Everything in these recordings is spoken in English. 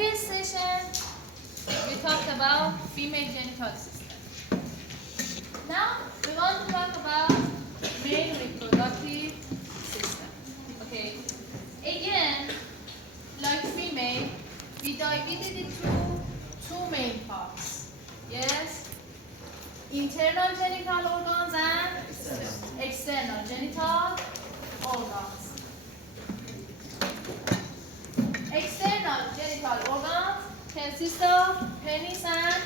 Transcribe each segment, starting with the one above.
previous session, we talked about female genital system. Now, we want to talk about male reproductive system. Okay. Again, like female, we divided it into two main parts. Yes? Internal genital organs and external genital organs. External genital organs consist of penis and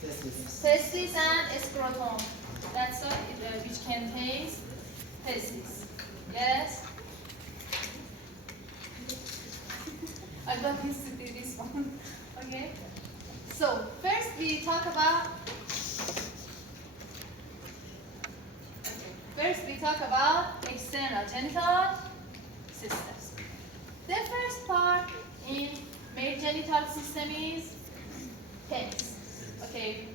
testis and scrotum. That's which contains testis. Yes? I got used to do this one. Okay? So, first we talk about external genital systems. The first part in male genital system is penis. Okay,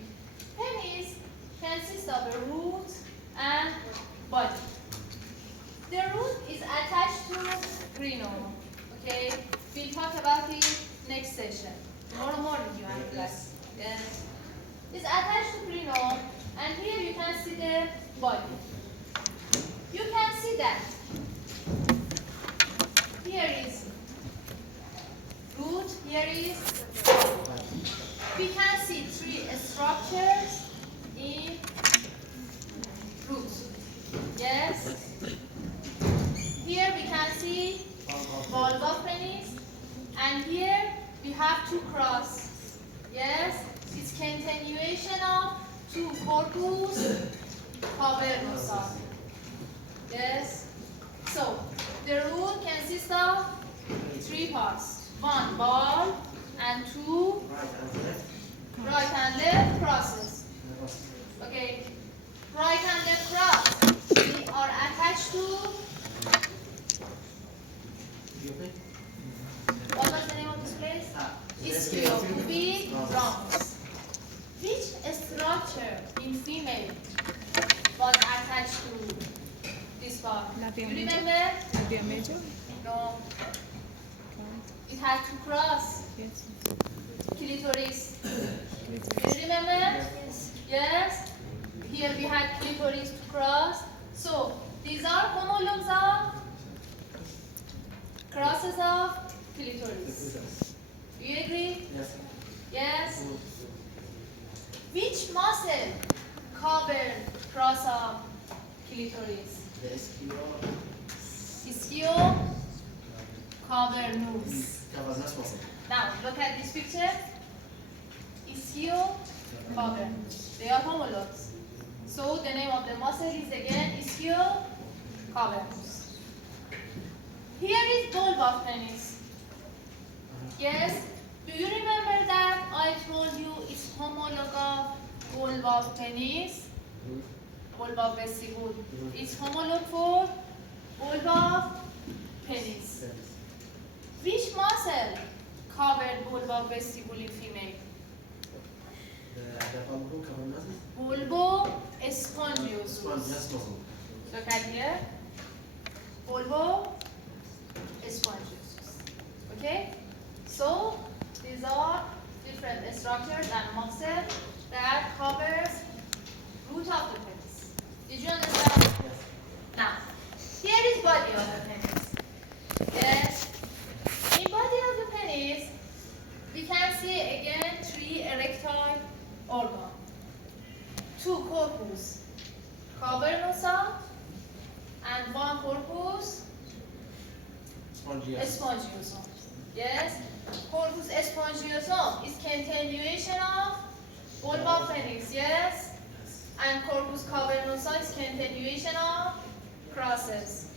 penis consists of a root and body. The root is attached to grenule. Okay, we'll talk about it next session. Tomorrow morning you have class. Yes, it's attached to grenule, and here you can see the body. You can see that here is root, here is body. We can see three structures in root. Yes. Here we can see valve of penis, and here we have two cross. Yes. It's continuation of two corpus cavernosa. Yes. So the root consists of three parts. One ball and two right and left crosses. Okay. Right and left cross. We are attached to. What was the name of this place? Ischiopubic bronchus. Which structure in female was attached to this part? You remember? Labia major? No. It had to cross. Yes. Clitoris. You remember? Yes. Yes. Here we had clitoris to cross. So these are homologues of crosses of clitoris. Do you agree? Yes. Yes. Which muscle cover cross of clitoris? The Ischio cavernous. covers this muscle. Now look at this picture. Ischio cavernous. They are homologues. So the name of the muscle is again ischio cavernous. Here is bulb of penis. Yes. Do you remember that I told you it's homologue of bulb of penis? Bulb of vestibule. It's homologue for bulb of penis. Which muscle covered bulb of vestibule in female? The bulbo covers Bulbo spongiosum. this muscle. Look at here. Bulbo spongiosum. Okay? So these are different structures and muscle that covers root of the penis. Did you understand? Yes. Now, here is body of the penis. Yes. In body of the penis, we can see again three erectile organs. Two corpus cavernosa and one corpus Spongious. spongiosum. Yes. Corpus spongiosum is continuation of bulb of penis. Yes. And corpus cavernosa is continuation of crosses.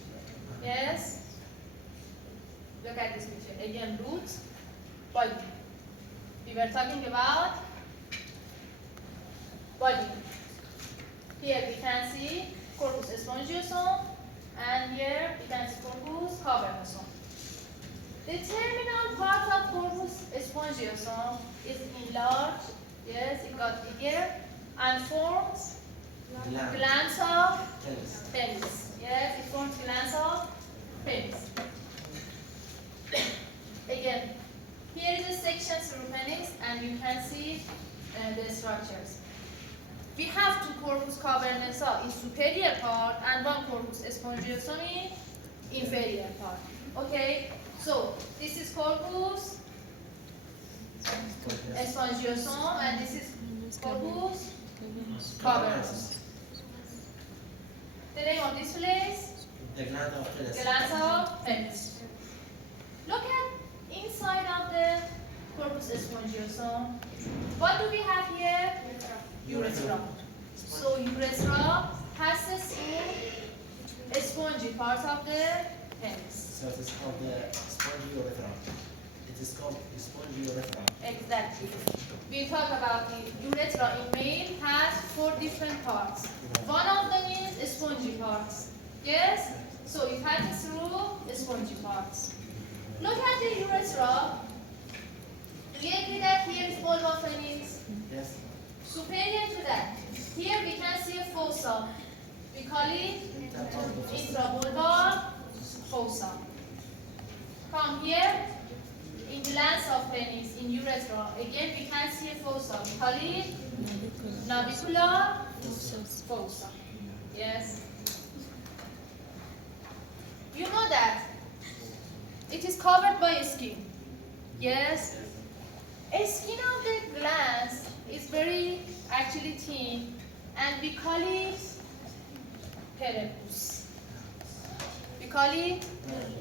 Yes. Look at this picture. Again, root, body. We were talking about body. Here we can see corpus spongiosum, and here we can see corpus cavernosum. The terminal part of corpus spongiosum is enlarged. Yes, it got bigger and forms glands of penis. Yes, it forms glands of penis. Again, here section through penis, and you can see the structures. We have two corpus cavernosa in superior part and one corpus spongiosum in inferior part. Okay, so this is corpus spongiosum and this is corpus cavernosus. The name of this place? The gland of penis. Glands of penis. Look at inside of the corpus spongiosum. What do we have here? Urethra. So urethra passes through a spongy part of the penis. So it is called the spongy urethra. It is called the spongy urethra. Exactly. We talk about the urethra in male has 4 different parts. One of them is spongy parts. Yes? So it passes through spongy parts. Look at the urethra. Do you agree that here is ball of penis? Yes. Superior to that, here we can see a fossa. We call it intravulvar fossa. Come here, in glands of penis, in urethra, again we can see a fossa. We call it navicular fossa. Yes. You know that it is covered by skin. Yes. A skin of the glands is very actually thin, and we call it prepuce. We call it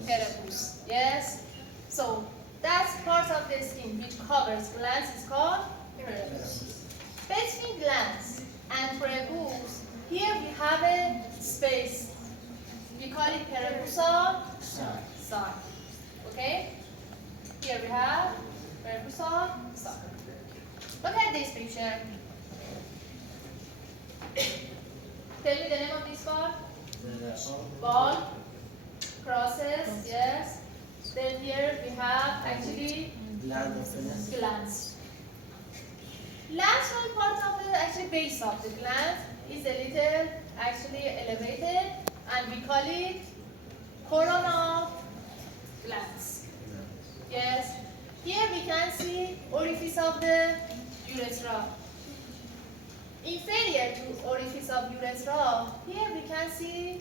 prepuce. Yes. So that's part of the skin which covers glands is called prepuce. Between glands and prepuce, here we have a space. We call it prepuceal sac. Okay. Here we have prepuceal sac. Look at this picture. Tell me the name of this part. Ball, crosses, yes. Then here we have actually Gland of penis. glands. Lateral part of the actually base of the gland is a little actually elevated, and we call it coronal glands. Yes. Here we can see orifice of the urethra. Inferior to orifice of urethra, here we can see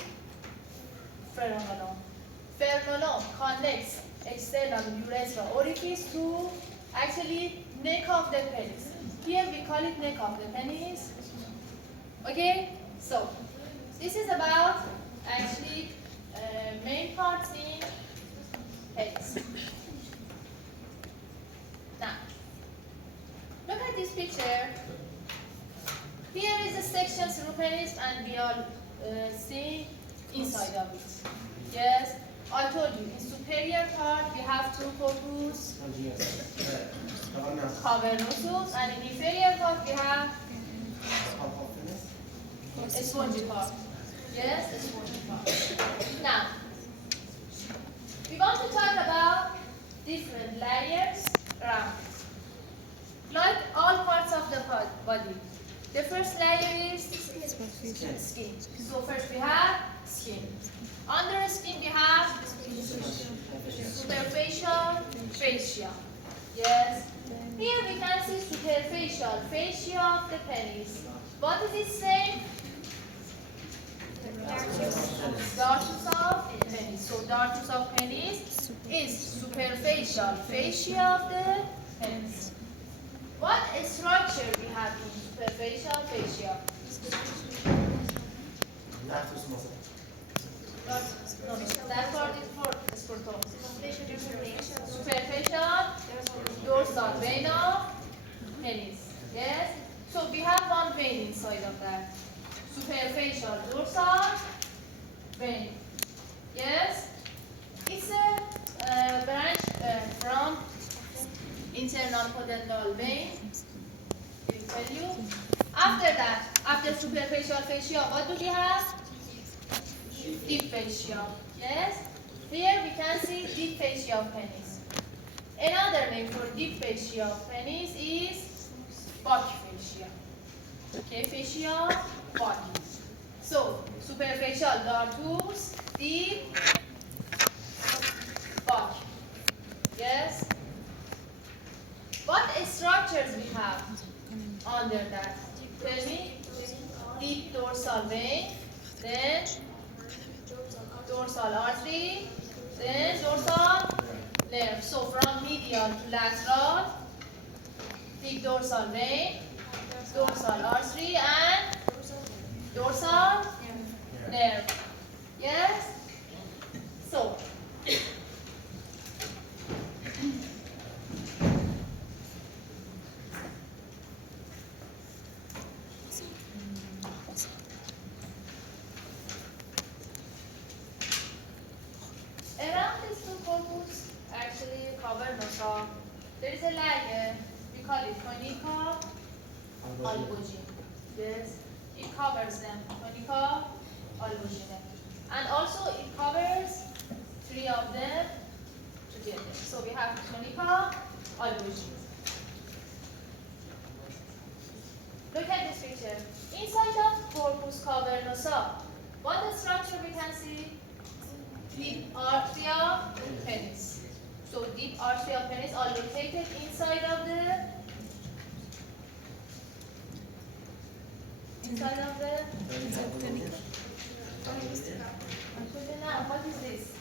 frenulum. Frenulum connects external urethra orifice to actually neck of the penis. Here we call it neck of the penis. Okay, so this is about actually main parts in penis. Now, look at this picture. Here is a section through penis, and we are seeing inside of it. Yes, I told you, in superior part we have 2 corpus cavernosus, and in inferior part we have a spongy part. Yes, a spongy part. Now, we want to talk about different layers around it. Like all parts of the body. The first layer is skin. So first we have skin. Under skin we have superficial fascia. Yes. Here we can see superficial fascia of the penis. What is it saying? Dartus of penis. So dartus of penis is superficial fascia of the penis. What structure we have in superficial fascia? Lactus muscle. No, that part is for scrotum. Superficial dorsal vein of penis. Yes. So we have one vein inside of that. Superficial dorsal vein. Yes. It's a branch from internal pudendal vein. Will tell you. After that, after superficial fascia, what do we have? Deep fascia. Yes. Here we can see deep fascia of penis. Another name for deep fascia of penis is Bach fascia. Okay, fascia, Bach. So, superficial dartus, deep, Bach. Yes. structures we have under that? Tell me. Deep dorsal vein, then dorsal artery, then dorsal nerve. So from medial to lateral, deep dorsal vein, dorsal artery, and dorsal nerve. Yes? So, around this two corpus, actually cover nosa, there is a layer, we call it tunica albuginea. Yes, it covers them, tunica albuginea. And also it covers three of them together. So we have tunica albuginea. Look at this picture. Inside of corpus cavernosa, what the structure we can see? Deep arteria penis. So deep arteria penis are located inside of the what is this?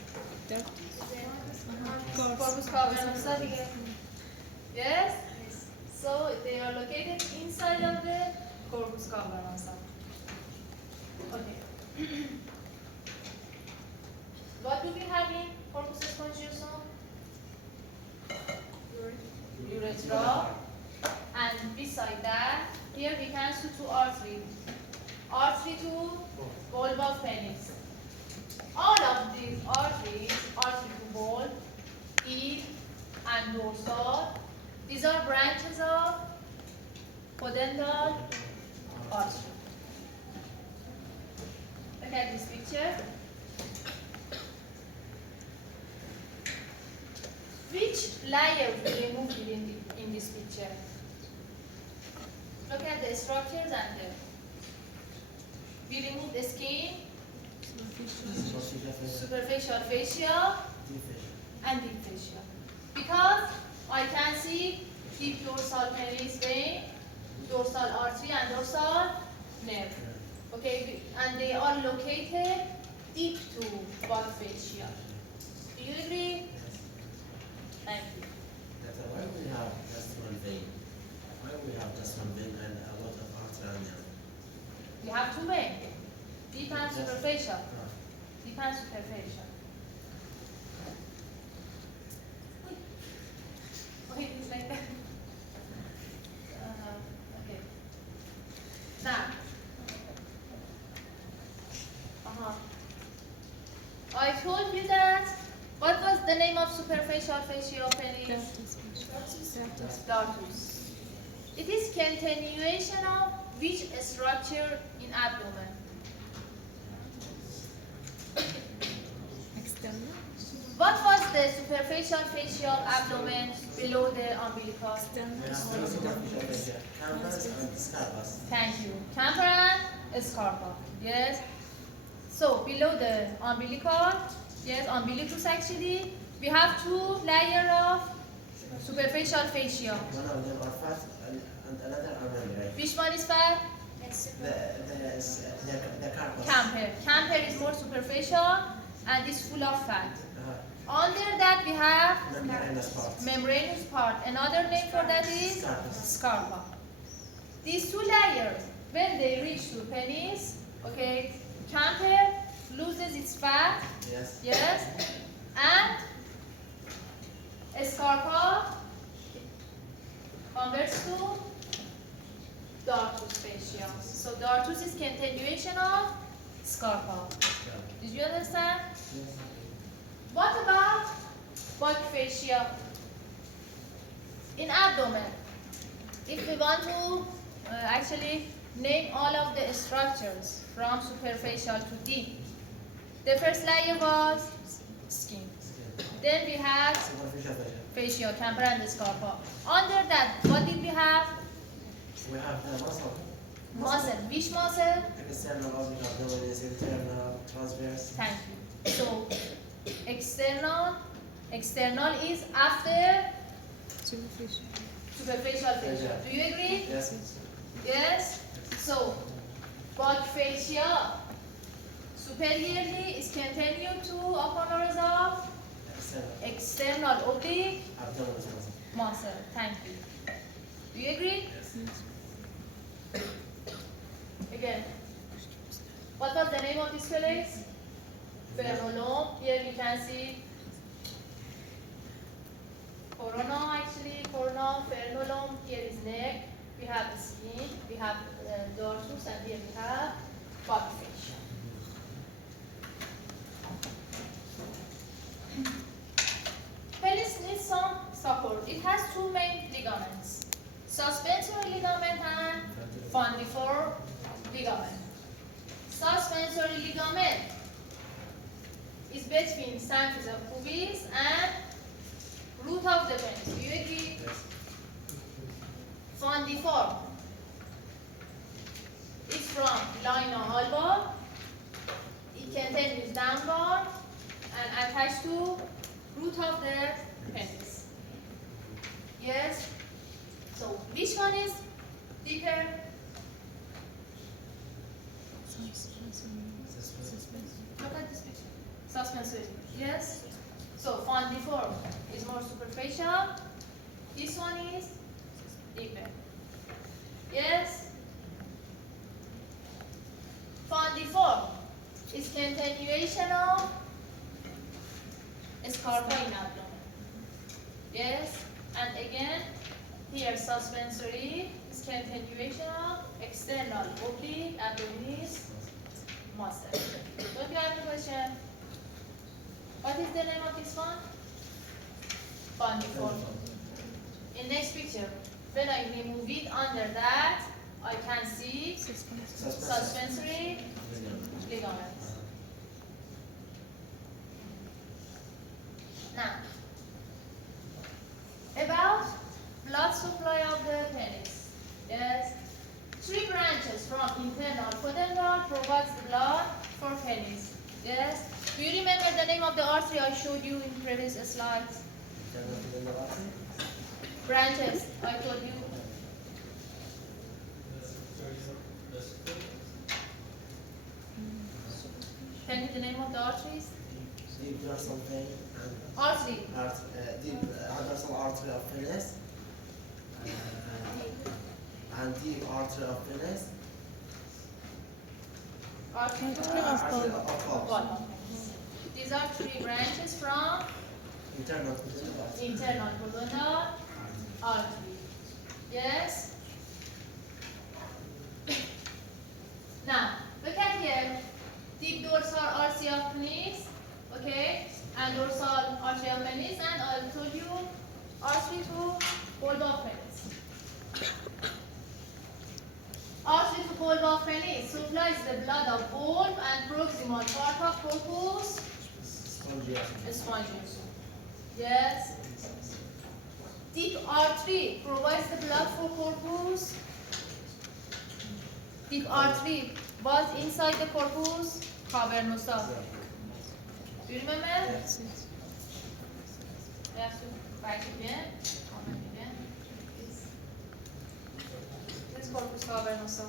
Corpus cavernosa again. Yes? So they are located inside of the corpus cavernosa. Okay. What do we have in corpus spongiosum? Urethra. And beside that, here we can see two arteries. Artery to bulb of penis. All of these arteries, artery to bulb, deep and dorsal, these are branches of pudendal artery. Look at this picture. Which layer we removed in this picture? Look at the structures and we remove the skin, superficial fascia, and deep fascia. Because I can see deep dorsal penis vein, dorsal artery, and dorsal nerve. Okay, and they are located deep to both fascia. Do you agree? Thank you. Why do we have just one vein? Why do we have just one vein and a lot of artery and nerve? We have two veins, deep and superficial. Deep and superficial. Wait, it's like that. Okay. Now. I told you that. What was the name of superficial fascia of penis? Dartus. It is continuation of which structure in abdomen? External. What was the superficial fascia of abdomen below the umbilicus? Thank you. Camper and scarpa. Yes. So below the umbilical, yes, umbilicus actually, we have two layers of superficial fascia. One of them are fat and another are membrane. Which one is fat? The carpus. Camper. Camper is more superficial and is full of fat. Under that we have Membranous part. membranous part. Another name for that is scarpa. These two layers, when they reach to penis, okay, camper loses its fat, Yes. yes, and scarpa converts to dartus fascia. So dartus is continuation of scarpa. Did you understand? Yes. What about bulk fascia? In abdomen, if we want to actually name all of the structures from superficial to deep, the first layer was skin. Then we have Superficial fascia. fascia, camper, and scarpa. Under that, what did we have? We have the muscle. Muscle. Which muscle? External oblique abdominis, internal transverse. Thank you. So, external is after Superficial. Superficial fascia. Do you agree? Yes. Yes. So, bulk fascia superiorly is continued to upper horizontal, external oblique Abdominal. muscle. Thank you. Do you agree? Yes. Again. What was the name of this place? Frenulum. Here you can see corona, actually, corona, frenulum. Here is neck. We have the skin, we have dorsum, and here we have bulk fascia. Pelvis needs some support. It has two main ligaments, suspensory ligament and fundiform ligament. Suspensory ligament is between symphysis of pubis and root of the penis. Do you agree? Yes. Fundiform is from linea alba. It continues downward and attached to root of the penis. Yes. So which one is deeper? Look at this picture. Suspensory. Yes. So fundiform is more superficial. This one is deeper. Yes. Fundiform is continuation of scarpa in abdomen. Yes. And again, here suspensory is continuation of external oblique abdominis muscle. Don't you have a question? What is the name of this one? Fundiform. In next picture, when I remove it under that, I can see suspensory ligaments. Now, about blood supply of the penis. Yes, 3 branches from internal pudendal provides the blood for penis. Yes. Do you remember the name of the artery I showed you in previous slides? Branches, I told you. Tell me the name of the arteries. Deep dorsal vein Artery. deep dorsal artery of penis and deep artery of penis. Artery Artery of of balls. These are 3 branches from Internal pudendal artery. Yes. Now look at here. Deep dorsal artery of penis, okay, and dorsal artery of penis, and I told you artery to bulb of penis. Artery to bulb of penis supplies the blood of bulb and proximal part of corpus spongiosum. Yes. Deep artery provides the blood for corpus. Deep artery was inside the corpus cavernosa. Do you remember? Yes. I have to write again. Comment again. This corpus cavernosa.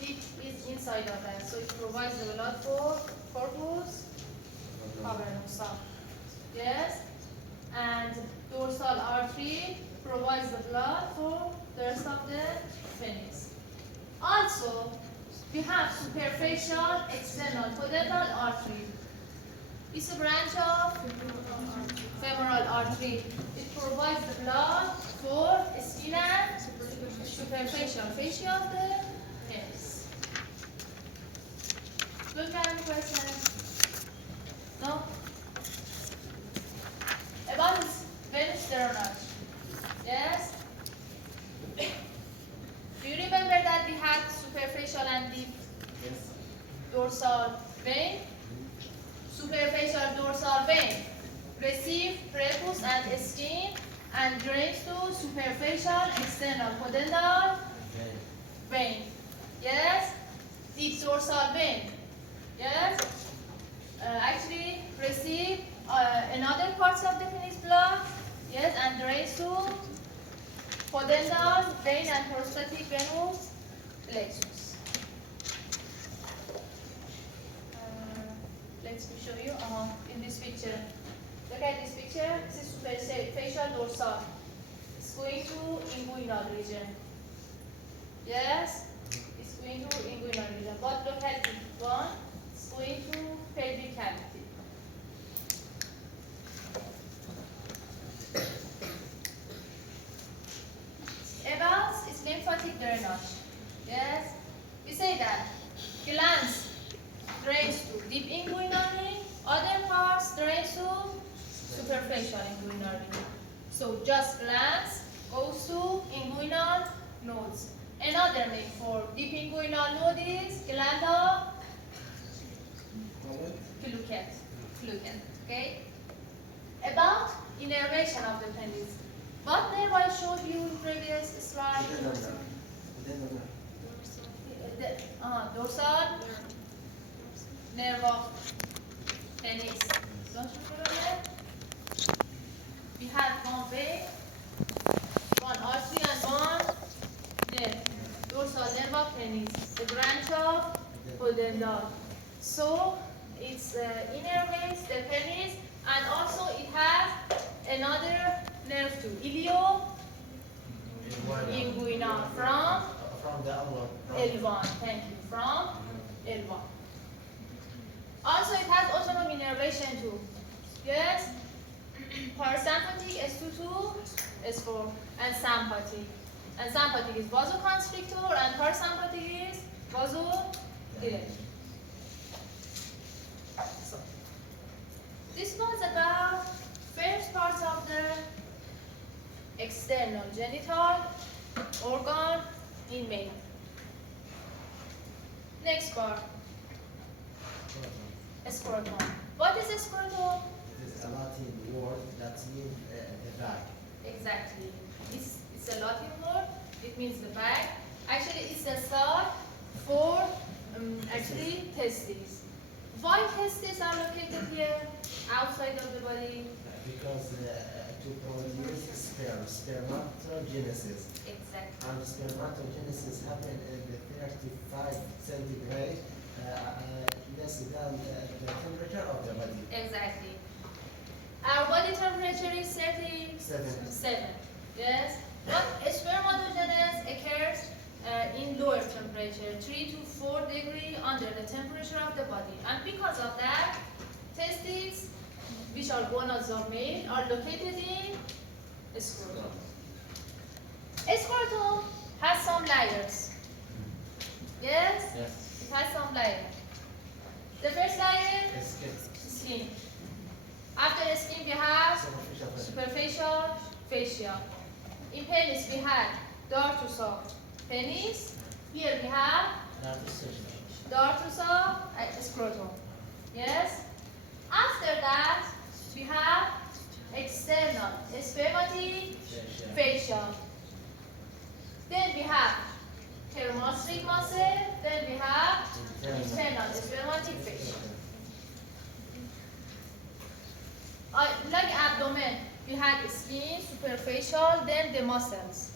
Deep is inside of that, so it provides the blood for corpus cavernosa. Yes. And dorsal artery provides the blood for the rest of the penis. Also, we have superficial external pudendal artery. It's a branch of femoral artery. It provides the blood for skin and superficial fascia of the penis. Don't you have any questions? No? About this Venus sternum. Yes? Do you remember that we had superficial and deep Yes. dorsal vein? Superficial dorsal vein receive prepuce and skin and drains to superficial external pudendal vein. Yes? Deep dorsal vein. Yes? Actually receive another parts of the penis blood. Yes, and drains to pudendal vein and prostatic venous plexus. Let me show you in this picture. Look at this picture. This is superfacial dorsal. It's going to inguinal region. Yes, it's going to inguinal region. But look at this one. It's going to pelvic cavity. About is lymphatic drainage. Yes, we say that glands drains to deep inguinal, other parts drains to superficial inguinal. So just glands goes to inguinal nodes. Another name for deep inguinal node is glanda flucent. Okay. About innervation of the penis. What nerve I showed you in previous slide? Dorsal nerve of penis. Don't you remember? We had one vein, one artery, and one dorsal nerve of penis, the branch of pudendal. So it's innervates the penis, and also it has another nerve too, ilio inguinal from the L1. Thank you. From L1. Also, it has autonomic innervation too. Yes. Parasympathetic S2, S4, and sympathetic. And sympathetic is vasoconstrictor, and parasympathetic is vasodilator. So, this was about first part of the external genital organ in male. Next part, scrotum. What is a scrotum? It is a Latin word that means the bag. Exactly. It's a Latin word. It means the bag. Actually, it's a site for actually testes. Why testes are located here outside of the body? Because to produce sperm, spermatogenesis. Exactly. And spermatogenesis happens in the 35 centigrade, less than the temperature of the body. Exactly. Our body temperature is 37. Yes. But spermatogenesis occurs in lower temperature, 3 to 4 degrees under the temperature of the body. And because of that, testes, which are gonads of male, are located in scrotum. Scrotum has some layers. Yes? Yes. It has some layers. The first layer, skin. After the skin, we have superficial fascia. In penis, we have dartus of penis. Here we have dartus of scrotum. Yes? After that, we have external spermatic fascia. Then we have thermogastric muscle. Then we have internal spermatic fascia. Like abdomen, we had skin, superficial, then the muscles.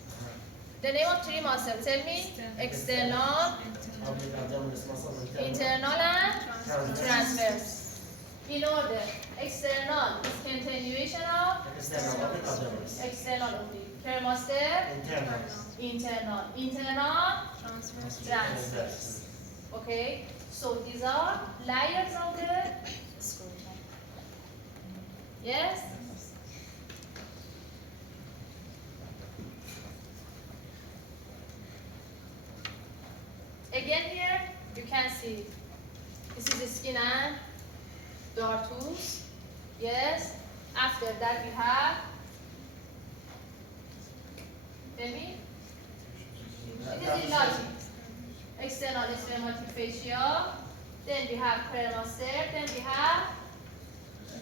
The name of three muscles, tell me. External, internal, and transverse. In order, external is continuation of external oblique. Permaster, internal, transverse. Okay, so these are layers of the scrotum. Yes? Again here, you can see this is the skin and dartus. Yes? After that we have, tell me? It is Latin. External spermatic fascia. Then we have permaster. Then we have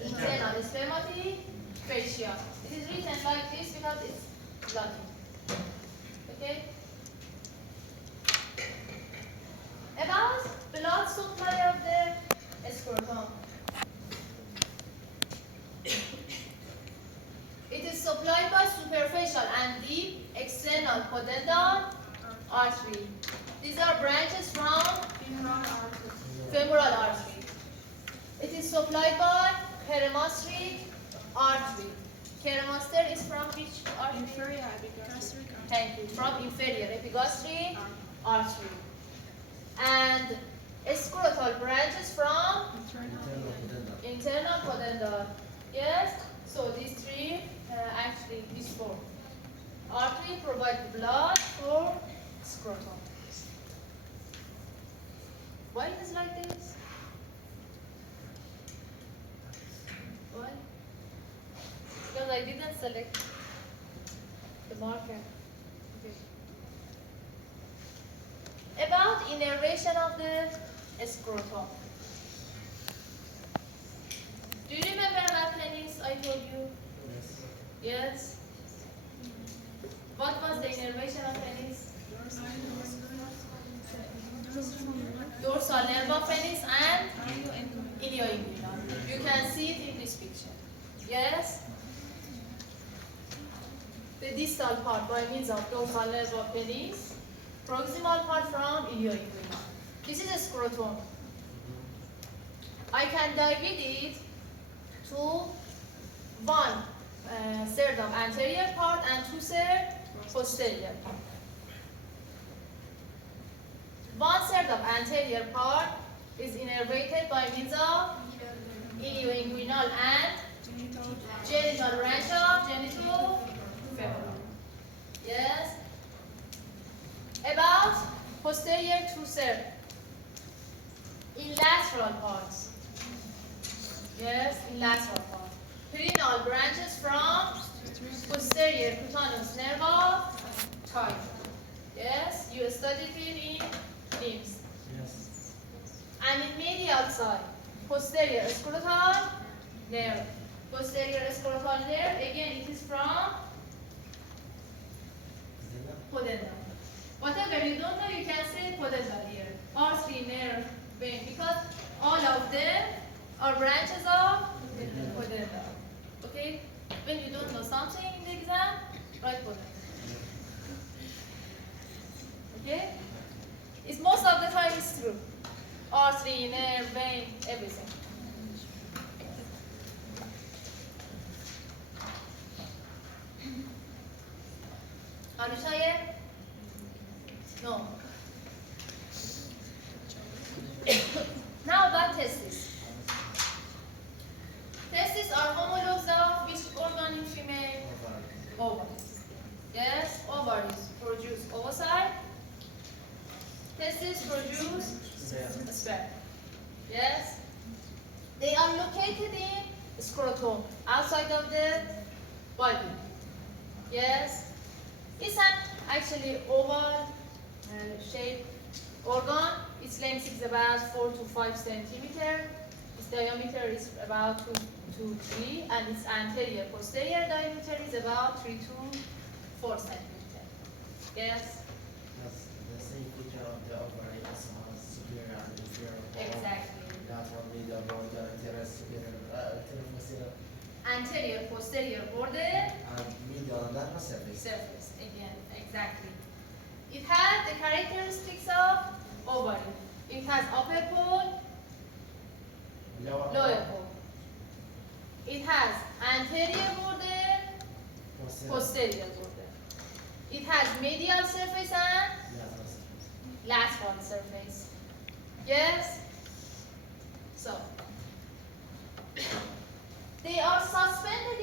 internal spermatic fascia. It is written like this because it's Latin. Okay? About blood supply of the scrotum. It is supplied by superficial and deep external pudendal artery. These are branches from femoral artery. It is supplied by peromastoid artery. Peromaster is from which artery? Inferior epigastric artery. Thank you. From inferior epigastric artery. And scrotal branches from internal pudendal. Yes. So these three, actually these four artery provide blood for scrotum. Why it is like this? Why? Because I didn't select the marker. Okay. About innervation of the scrotum. Do you remember that penis I told you? Yes. What was the innervation of penis? Dorsal nerve of penis and ilioinguinal. You can see it in this picture. Yes? The distal part by means of dorsal nerve of penis, proximal part from ilioinguinal. This is a scrotum. I can divide it to one third of anterior part and 2/3 posterior part. 1/3 of anterior part is innervated by means of ilioinguinal and genital branch of genitofemoral. Yes. About posterior 2/3 in lateral parts. Yes, in lateral part. Perineal branches from posterior cutaneous nerve of thigh. Yes, you studied it in limbs. Yes. And in medial side, posterior scrotal nerve. Posterior scrotal nerve, again it is from pudendal. Whatever you don't know, you can say pudendal here. Artery, nerve, vein, because all of them are branches of pudendal. Okay? When you don't know something in the exam, write pudendal. Okay? It's most of the time it's true. Artery, nerve, vein, everything. Are you tired? No. Now about testes. Testes are homologues of which organ in female? Ovaries. Yes, ovaries produce oocyte. Testes produce sperm. Yes. They are located in scrotum, outside of the body. Yes. It's an actually oval shaped organ. Its length is about 4 to 5 centimeters. Its diameter is about 2 to 3, and its anterior posterior diameter is about 3 to 4 centimeters. Yes. That's the same feature of the ovary as superior and inferior. Exactly. Lateral, medial, border, anterior, superior, anterior, posterior, Anterior posterior border and medial and lateral surface. surface. Again, exactly. It has the characteristics of ovary. It has upper pole, lower pole. It has anterior border, posterior border. It has medial surface and Lateral surface. lateral surface. Yes? So, they are suspended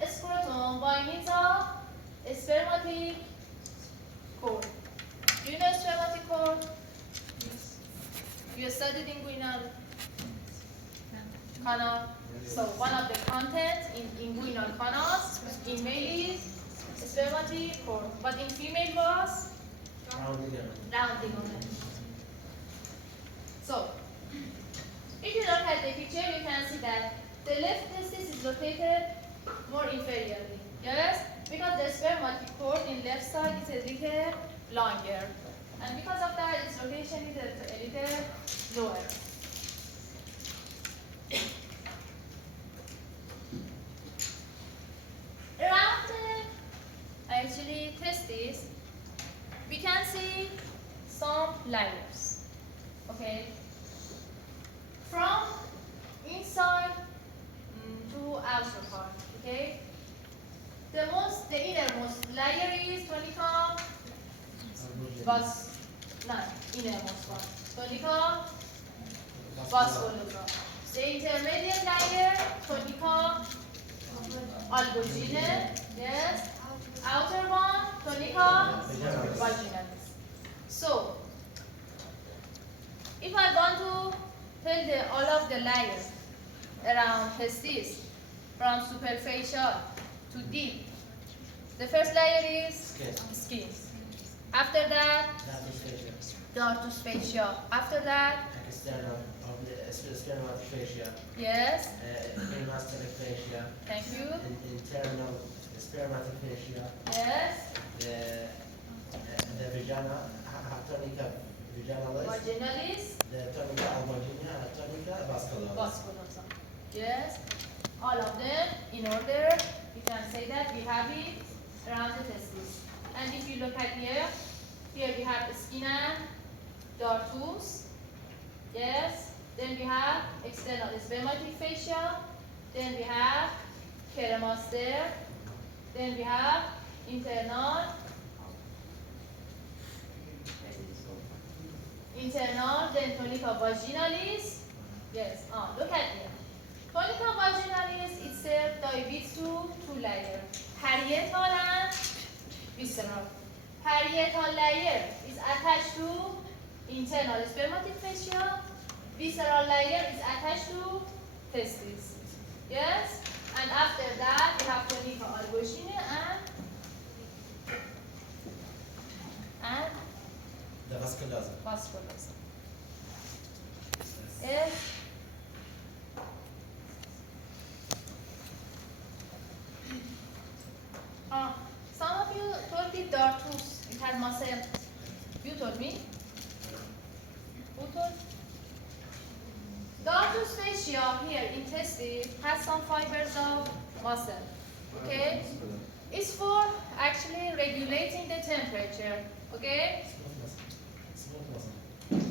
in scrotum by means of a spermatic cord. Do you know spermatic cord? Yes. You studied inguinal canal. So one of the contents in inguinal canals in male is spermatic cord, but in female was rounding on it. So, if you look at the picture, you can see that the left testis is located more inferiorly. Yes? Because the spermatic cord in left side is a little longer. And because of that, its location is a little lower. Around the actually testis, we can see some layers. Okay. From inside to outer part. Okay. The innermost layer is tunica innermost one. Tunica vasculosa. The intermediate layer, tunica albuginea. Yes. Outer one, tunica vaginalis. So, if I want to tell all of the layers around testes, from superficial to deep, the first layer is skin. After that, dartus fascia. After that, external fascia. yes. Premasteric fascia. Thank you. Internal spermatic fascia. Yes. The vagina, tunica vaginalis. Vaginalis. The tunica albuginea, tunica vasculosa. Vasculosa. Yes. All of them in order. You can say that we have it around the testes. And if you look at here we have the sciena, dartus. Yes. Then we have external spermatic fascia. Then we have keramaster. Then we have internal, then tunica vaginalis. Yes, look at here. Tunica vaginalis itself divides to two layers, parietal and visceral. Parietal layer is attached to internal spermatic fascia. Visceral layer is attached to testes. Yes? And after that, we have tunica albuginea and The vasculosa. vasculosa. Yes. Some of you told me dartus. It had muscle. You told me? Who told? Dartus fascia here in testes has some fibers of muscle. Okay? It's for actually regulating the temperature. Okay?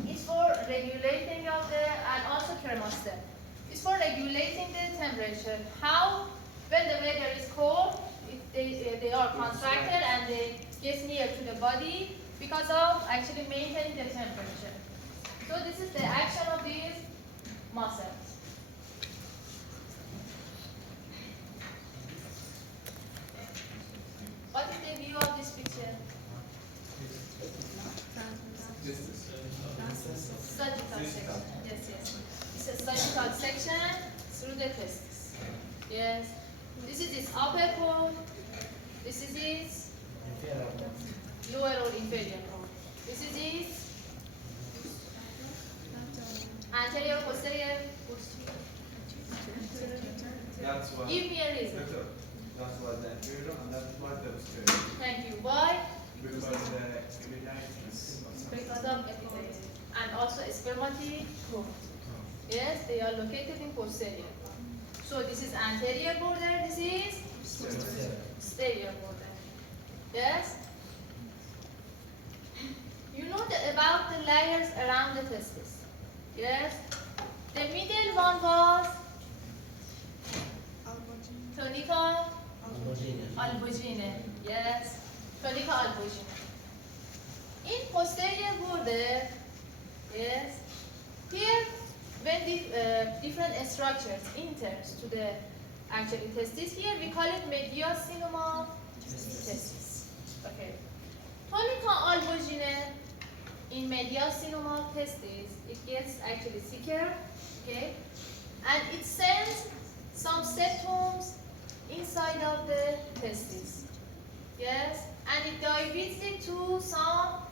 It's for regulating of the, and also thermostat. It's for regulating the temperature. How? When the weather is cold, they are contracted and they get near to the body because of actually maintaining the temperature. So this is the action of these muscles. What is the view of this picture? Surgical section. Yes, yes. It's a surgical section through the testes. Yes. This is its upper pole. This is its lower or inferior pole. This is its anterior, posterior. That's why. Give me a reason. That's why the inferior and that's why the posterior. Thank you. Why? Because the epididymis. Because of epididymis. And also spermatic cord. Yes, they are located in posterior. So this is anterior border, this is posterior border. Yes? You know about the layers around the testes. Yes? The middle one was tunica albuginea. Yes? Tunica albuginea. In posterior border, yes, here when the different structures enters to the actually testes, here we call it mediastinum testis. Okay. Tunica albuginea in mediastinum testis, it gets actually thicker, okay, and it sends some septums inside of the testis. Yes, and it divides it to some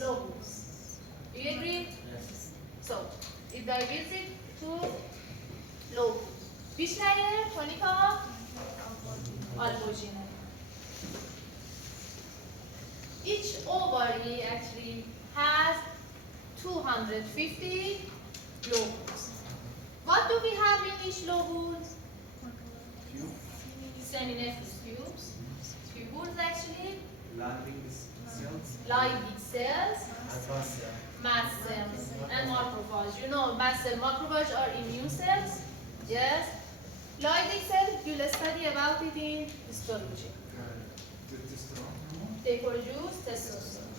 lobules. Do you agree? Yes. So, it divides it to lobules. Which layer? Tunica albuginea. Each ovary actually has 250 lobules. What do we have in each lobule? Seminal tubes. Tubules actually. landing cells. Lipid cells, and mast cell. mast cells, and macrophage. You know, mast cell, macrophage are immune cells. Yes. Lipid cell, you'll study about it in histology. Testosterone. They produce testosterone.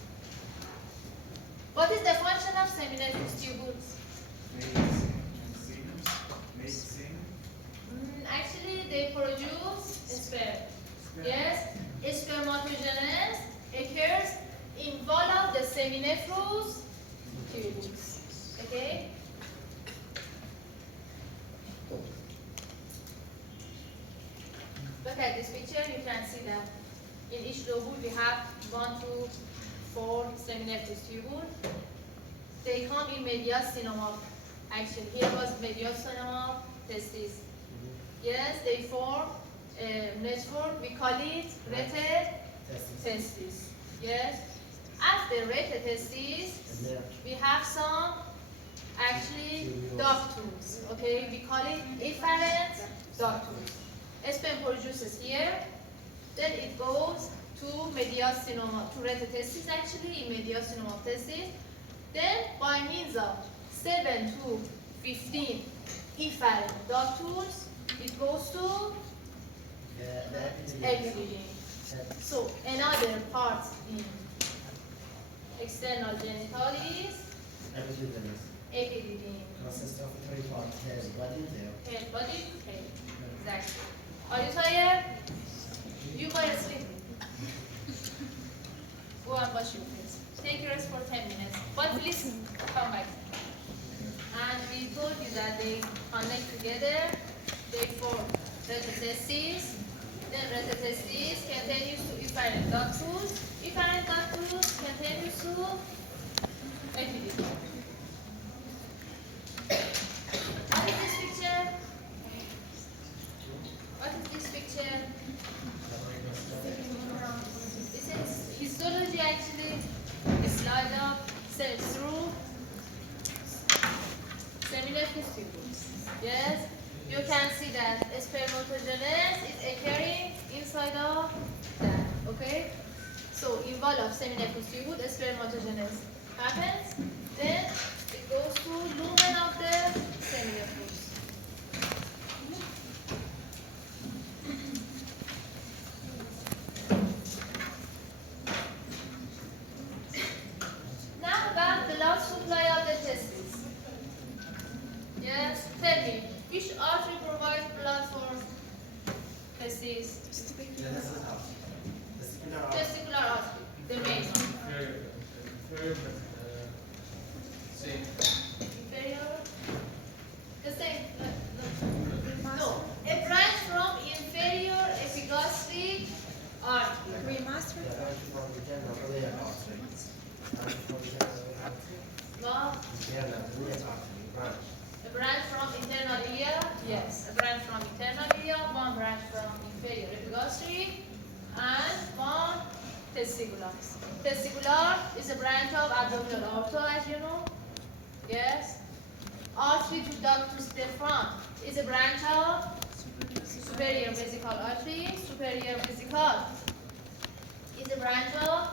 What is the function of seminal tubules? Actually, they produce sperm. Yes, spermatogenesis occurs in one of the seminiferous tubules. Okay. Look at this picture. You can see that in each lobule we have 1, 2, 4 seminiferous tubule. They come in mediastinum of action. Here was mediastinum of testis. Yes, they form a network. We call it testis. Yes. After testis, And there, we have some actually ductules. Okay, we call it efferent ductules. Sperm produces here, then it goes to mediastinum to testis actually in mediastinum of testis. Then by means of 7 to 15 efferent ductules, it goes to the epididyme. So another part in external genitalis, epididymis epididyme. consists of 3 parts: head, body, tail. Head, body, tail. Exactly. Are you tired? You go to sleep. Go and wash your face. Take rest for 10 minutes. But please come back. And we told you that they connect together. They form retrotestis. Then retrotestis continues to efferent ductus. Efferent ductus continues to epididyme. What is this picture? What is this picture? This is histology actually. A slide of cells through seminiferous tubules. Yes, you can see that spermatogenesis is occurring inside of that. Okay, so in wall of seminiferous tubule, spermatogenesis happens. Then it goes to lumen of the seminiferous. Now about the blood supply of the testes. Yes, tell me, which artery provides blood for testes? Genesis artery. Testicular artery. Testicular artery, the main one. Inferior? The same. No, a branch from inferior epigastric artery. Remaster. The branch from internal iliac artery. Branch from internal iliac artery. No, Internal iliac artery. Branch. a branch from internal iliac. Yes, a branch from internal iliac, one branch from inferior epigastric, and one testicular. Testicular is a branch of abdominal aorta, as you know. Yes. Artery to ductus deferens is a branch of superior vesical artery. Superior vesical is a branch of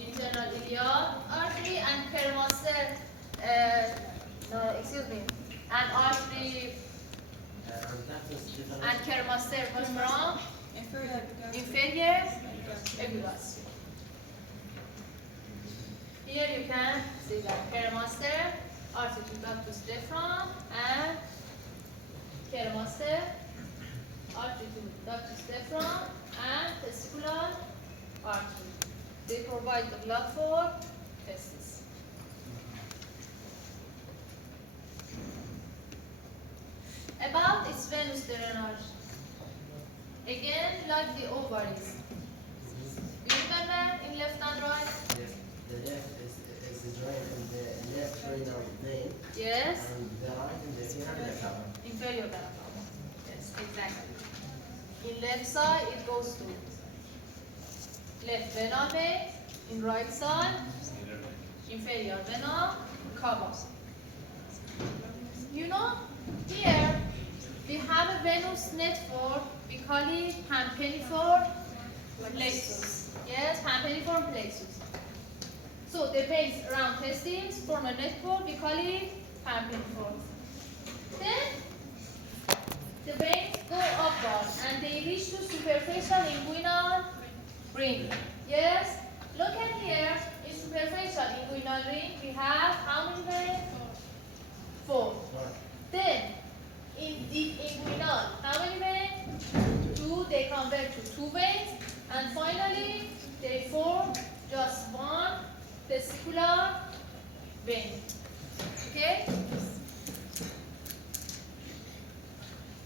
internal iliac artery, and kermaster, and artery and kermaster was from Inferior. inferior epigastric. Here you can see that kermaster, artery to ductus deferens, and kermaster, artery to ductus deferens, and testicular artery. They provide the blood for testis. About its venous drainage. Again, like the ovaries. Do you remember in left and right? Yes. The left is the drain in the left renal vein. Yes. And the right in the inferior cava. Inferior vena cava. Yes, exactly. In left side, it goes to left vena vein. In right side, inferior vena cava. You know, here we have a venous network. We call it campaniform plexus. Yes, pampaniform plexus. So the veins around testes form a network. We call it pampaniform. Then the veins go upward and they reach to superficial inguinal ring. Yes. Look at here. In superficial inguinal ring, we have how many veins? 4. Then in deep inguinal, how many veins? 2. They convert to 2 veins, and finally they form just one testicular vein. Okay?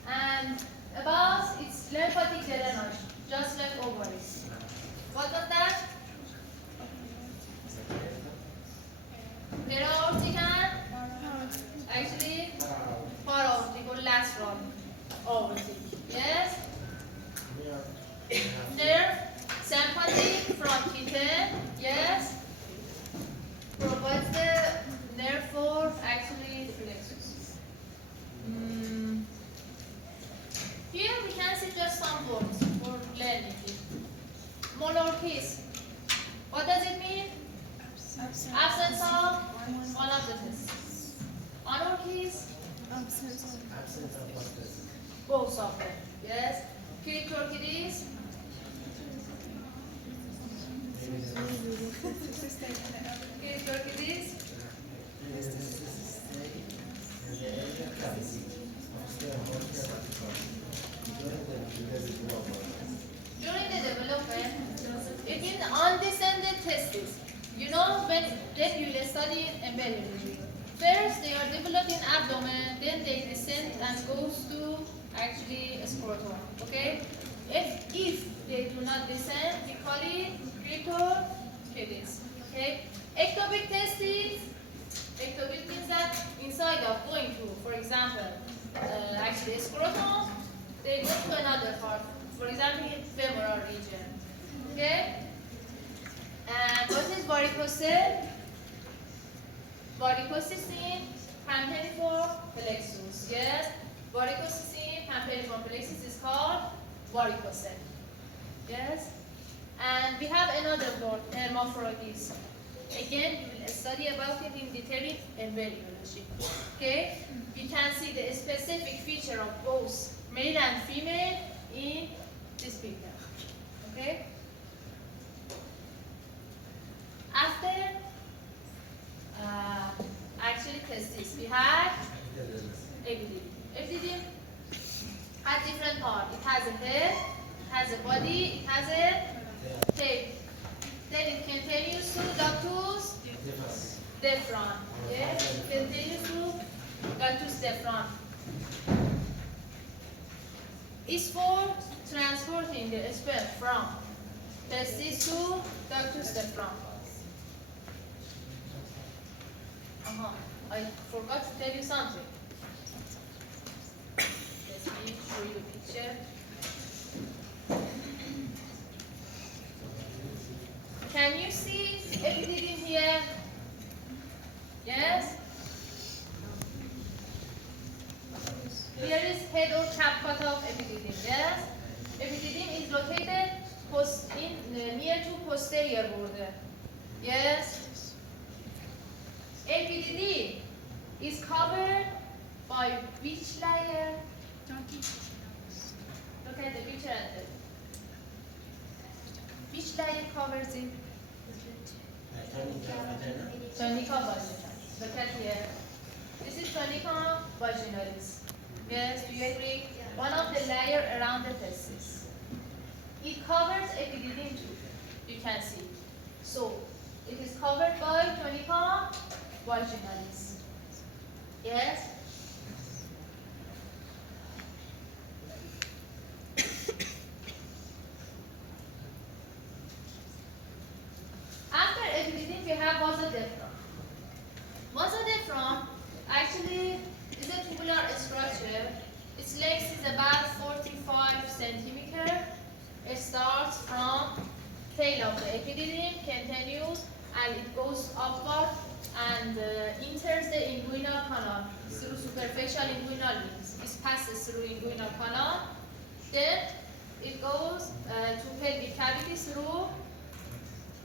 And about its lymphatic drainage, just like ovaries. What was that? Periaortic and actually paraortic or lateral aortic. Yes? Nerve, sympathetic frontitan. Yes? Provides the nerve for actually plexus. Here we can see just some words for learning it. Monarchies. What does it mean? Absence of one of the tests. Anarchies? Absence of what test? Both of them. Yes. Cryptorchides? Cryptorchides? During the development, it means undescended testes. You know, when you will study embryology. First, they are developed in abdomen, then they descend and goes to actually scrotum. Okay? If they do not descend, we call it cryptorchides. Okay? Ectopic testes. Ectopic means that inside of going to, for example, actually scrotum, they go to another part. For example, in femoral region. Okay? And what is varicocele? Varicocele, pampaniform plexus. Yes? Varicocele, pampaniform plexus is called varicocele. Yes? And we have another word, hermaphrodites. Again, we will study about it in detail in embryology. Okay? We can see the specific feature of both male and female in this picture. Okay? After actually testes, we had epididyme. Epididyme has different parts. It has a head, it has a body, it has a tail. Then it continues to ductus deferens. Yes, it continues to ductus deferens. It's for transporting the sperm from testis to ductus deferens. I forgot to tell you something. Let me show you a picture. Can you see epididyme here? Yes? Here is head or cap cut of epididyme. Yes? Epididyme is located near to posterior border. Yes? Epididyme is covered by which layer? Look at the picture and the which layer covers it? Tunica vaginalis. Look at here. This is tunica vaginalis. Yes, do you agree? One of the layer around the testis. It covers epididyme too. You can see. So it is covered by tunica vaginalis. Yes? After epididyme, we have vasodiaphragm. Vasodiaphragm actually is a tubular structure. Its length is about 45 centimeters. It starts from tail of the epididyme, continues, and it goes upward and enters the inguinal canal through superficial inguinal veins. It passes through inguinal canal. Then it goes to pelvic cavity through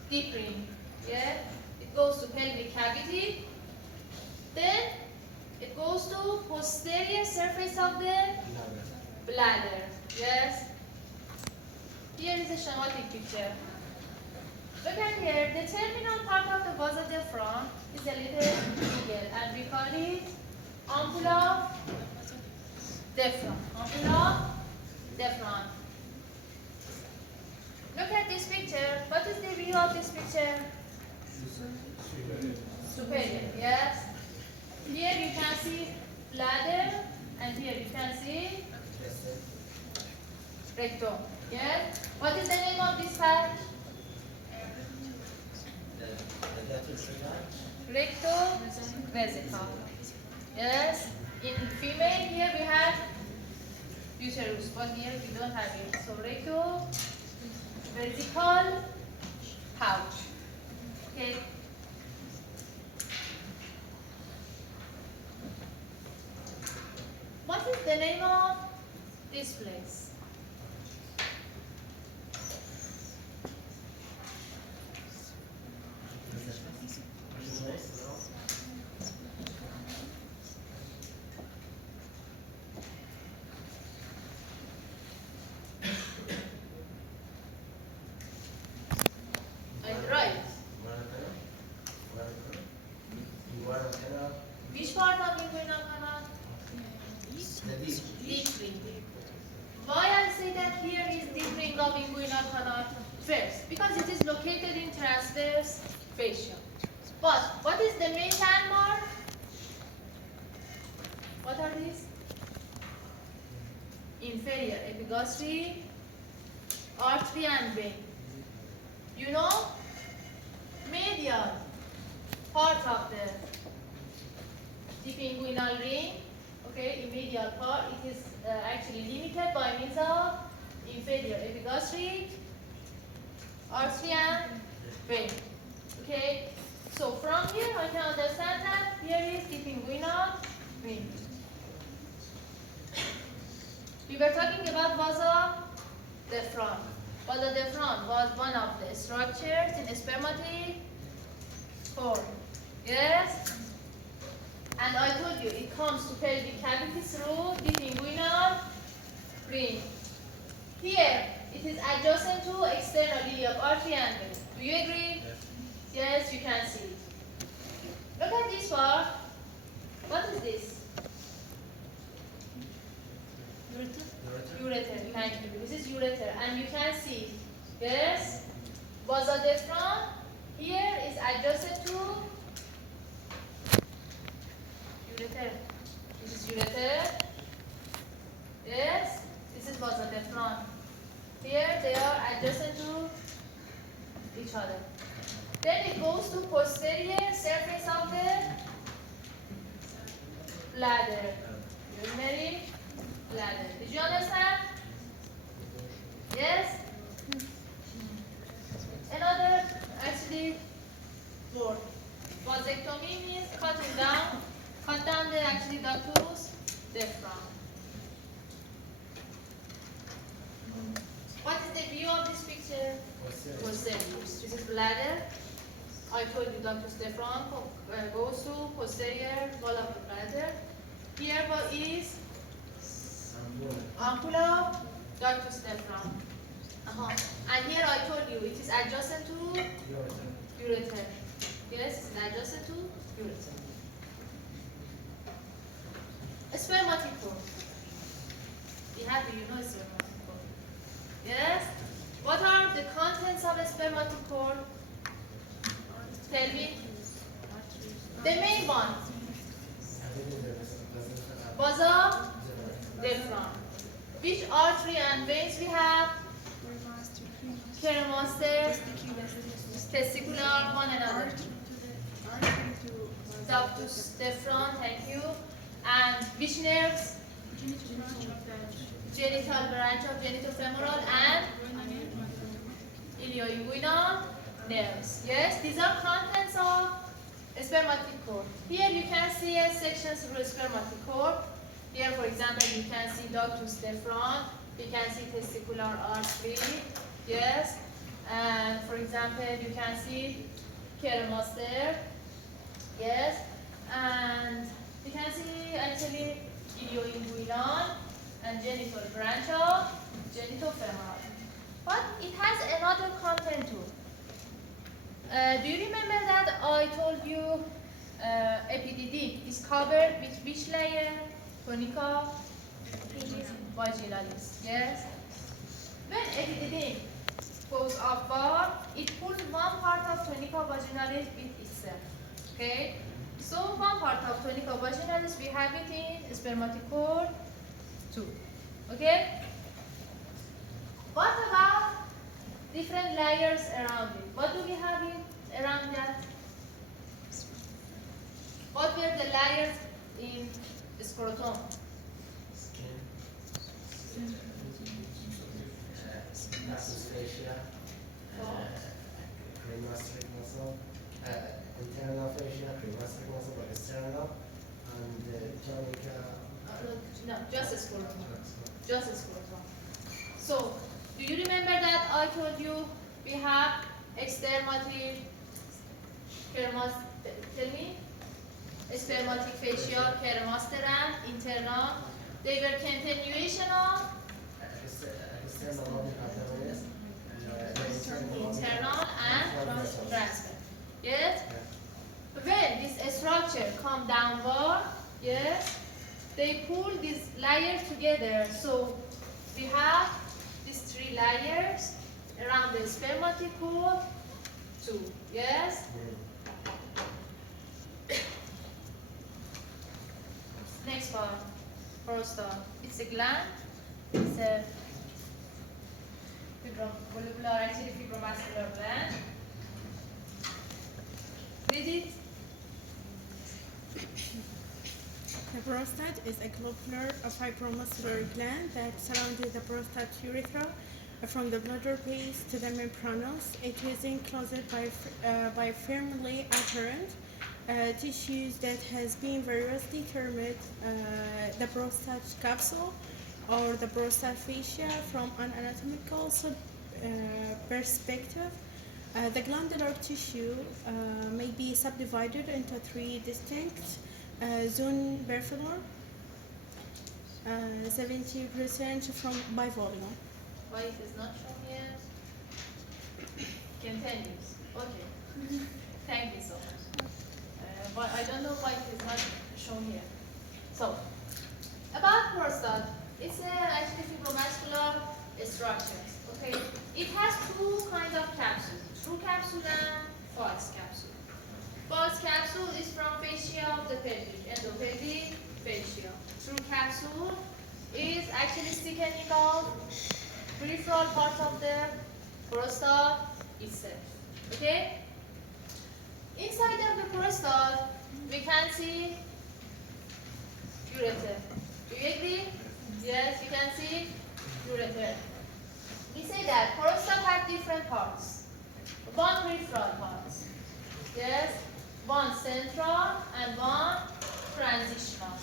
deep ring. Yeah, it goes to pelvic cavity. Then it goes to posterior surface of the bladder. Yes. Here is a schematic picture. Look at here. The terminal part of the vasa deferens is a little bigger, and we call it ampulla deferens. Ampulla deferens. Look at this picture. What is the view of this picture? Superior. Yes. Here you can see bladder, and here you can see rectum. Yes. What is the name of this patch? Recto vesical. Yes. In female, here we have uterus, but here we don't have it. So recto vesical pouch. Okay. What is the name of this place? Right. Which part of inguinal canal? Deep ring. Why I say that here is deep ring of inguinal canal? First, because it is located in transverse fascia. But what is the main landmark? What are these? Inferior epigastric artery and vein. You know, medial part of the deep inguinal ring, okay, in medial part, it is actually limited by means of inferior epigastric artery and vein. Okay, so from here I can understand that here is deep inguinal ring. We were talking about vasa deferens. Vasa deferens was one of the structures in spermatic cord. Yes? And I told you it comes to pelvic cavity through deep inguinal ring. Here it is adjacent to external iliac artery and vein. Do you agree? Yes, you can see it. Look at this part. What is this? Ureter, thank you. This is ureter, and you can see, yes, vasa deferens here is adjacent to ureter. This is ureter. Yes, this is vasa deferens. Here they are adjacent to each other. Then it goes to posterior surface of the bladder. Urinary bladder. Did you understand? Yes? Another actually word. Vasectomy means cut down the actually ductus deferens. What is the view of this picture? Posterior. This is bladder. I told you ductus deferens goes to posterior wall of the bladder. Here what is ampulla ductus deferens. And here I told you it is adjacent to ureter. Yes, it's adjacent to ureter. Spermatic cord. Be happy, you know spermatic cord. Yes? What are the contents of a spermatic cord? Tell me. The main one. Vasa deferens. Which artery and veins we have? Keramaster, testicular, one another. Ductus deferens, thank you. And which nerves? Genital branch of genitofemoral and ilioinguinal nerves. Yes, these are contents of spermatic cord. Here you can see a section through spermatic cord. Here, for example, you can see ductus deferens. You can see testicular artery. Yes, and for example, you can see kermas there. Yes, and you can see actually ilioinguinal and genital branch of genitofemoral. But it has another content too. Do you remember that I told you epididyme is covered with which layer? Tunica vaginalis. Yes. When epididyme goes upward, it pulls one part of tunica vaginalis with itself. Okay. So one part of tunica vaginalis we have it in spermatocord 2. Okay. What about different layers around it? What do we have around that? What were the layers in scrotum? Skin, Nassus fascia, cremastric muscle, internal fascia, cremastric muscle, but external, and tunica. No, just scrotum. Just scrotum. So, do you remember that I told you we have extremative, tell me? Spermatic fascia, kermasteran, internal. They were continuation of External lobby abdominis, internal and transfer. Yes? When this structure come downward, yes, they pull these layers together. So we have these 3 layers around the spermatocord 2. Yes? Next one, prostate. It's a gland. It's a fibrovolvular, actually fibromuscular gland. Read it. The prostate is a globular fibromuscular gland that surrounds the prostate urethra from the bladder base to the membranous. It is enclosed by firmly adherent tissues that has been variously termed the prostate capsule or the prostate fascia from an anatomical perspective. The glandular tissue may be subdivided into 3 distinct zone peripheral, 70% from bivolume. Why it is not shown yet? Continues. Okay. Thank you so much. But I don't know why it is not shown here. So, about prostate, it's actually fibromuscular structures. Okay. It has 2 kinds of capsules: true capsule and false capsule. False capsule is from fascia of the pelvic, endopelvic fascia. True capsule is actually thickening of peripheral part of the prostate itself. Okay? Inside of the prostate, we can see ureter. Do you agree? Yes, you can see ureter. We say that prostate has different parts. One peripheral parts. Yes, one central and one transitional.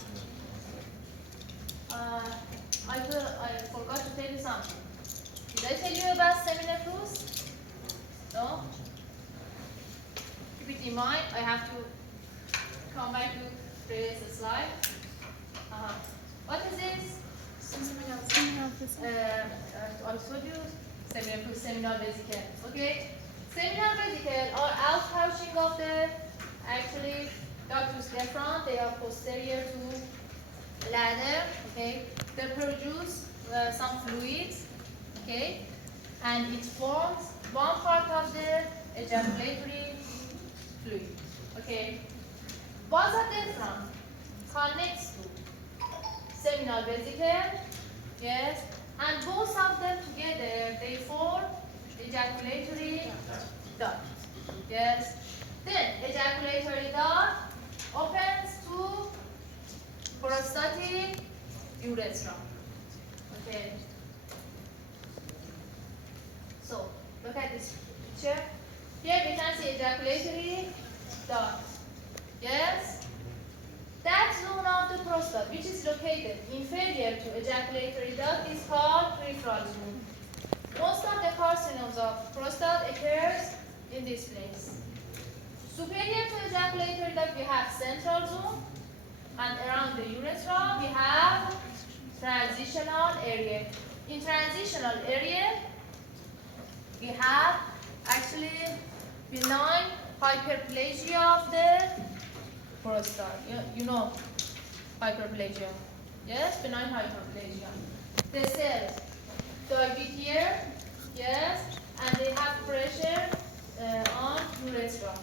I forgot to tell you something. Did I tell you about seminiferous? No? Keep it in mind. I have to come back to previous slide. What is this? I told you seminiferous, seminal vesicle. Okay? Seminal vesicle are outpouching of the actually ductus deferens. They are posterior to bladder. Okay? They produce some fluids. Okay? And it forms one part of the ejaculatory fluid. Okay? Vasa deferens connects to seminal vesicle. Yes? And both of them together, they form ejaculatory duct. Yes? Then ejaculatory duct opens to prostatic urethra. Okay? So, look at this picture. Here we can see ejaculatory duct. Yes? That zone of the prostate, which is located inferior to ejaculatory duct, is called peripheral zone. Most of the carcinoma prostate occurs in this place. Superior to ejaculatory duct, we have central zone, and around the urethra, we have transitional area. In transitional area, we have actually benign hyperplasia of the prostate. You know hyperplasia. Yes, benign hyperplasia. The cells dilate here, yes, and they have pressure on urethra.